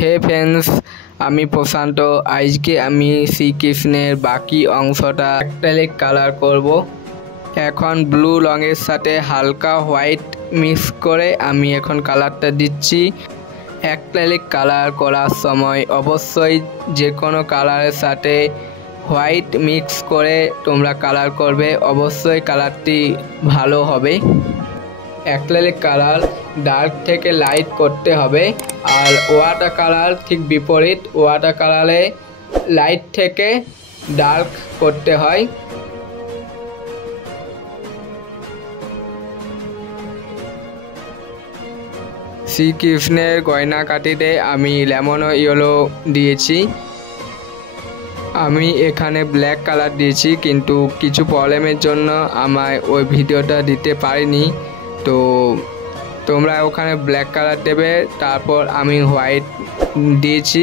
হে friends, আমি প্রশান্ত। আজকে আমি শ্রীকৃষ্ণের বাকি অংশটা অ্যাক্রিলিক কালার করব। এখন ব্লু রঙের সাথে হালকা হোয়াইট মিক্স করে আমি এখন কালারটা দিচ্ছি। অ্যাক্রিলিক কালার করার সময় অবশ্যই যে কোনো কালারের সাথে হোয়াইট মিক্স করে তোমরা কালার করবে, অবশ্যই কালারটি ভালো হবে। অ্যাক্রিলিক কালার ডার্ক থেকে লাইট করতে হবে, আর ওয়াটার কালার ঠিক বিপরীত, ওয়াটার কালারে লাইট থেকে ডার্ক করতে হয়। শ্রীকৃষ্ণের গয়নাকাটিতে আমি লেমন ইয়েলো দিয়েছি। আমি এখানে ব্ল্যাক কালার দিয়েছি, কিন্তু কিছু প্রবলেমের জন্য আমায় ওই ভিডিওটা দিতে পারিনি। তো তোমরা ওখানে ব্ল্যাক কালার দেবে। তারপর আমি হোয়াইট দিয়েছি,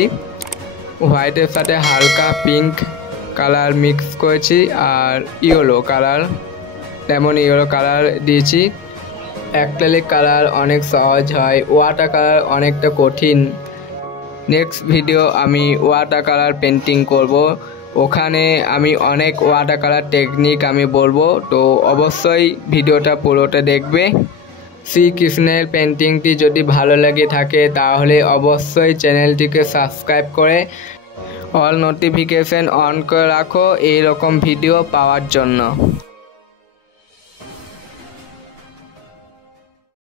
হোয়াইটের সাথে হালকা পিঙ্ক কালার মিক্স করেছি, আর yellow colour, lemon yellow colour দিয়েছি। অ্যাক্রিলিক কালার অনেক সহজ হয়, ওয়াটার কালার অনেকটা কঠিন। নেক্সট ভিডিও আমি ওয়াটার কালার পেন্টিং করব, ওখানে আমি অনেক ওয়াটার কালার টেকনিক আমি বলবো, তো অবশ্যই ভিডিওটা পুরোটা দেখবে। শ্রীকৃষ্ণের পেন্টিংটি যদি ভালো লেগে থাকে তাহলে অবশ্যই চ্যানেলটিকে সাবস্ক্রাইব করে অল নোটিফিকেশন অন করে রাখো এই রকম ভিডিও পাওয়ার জন্য।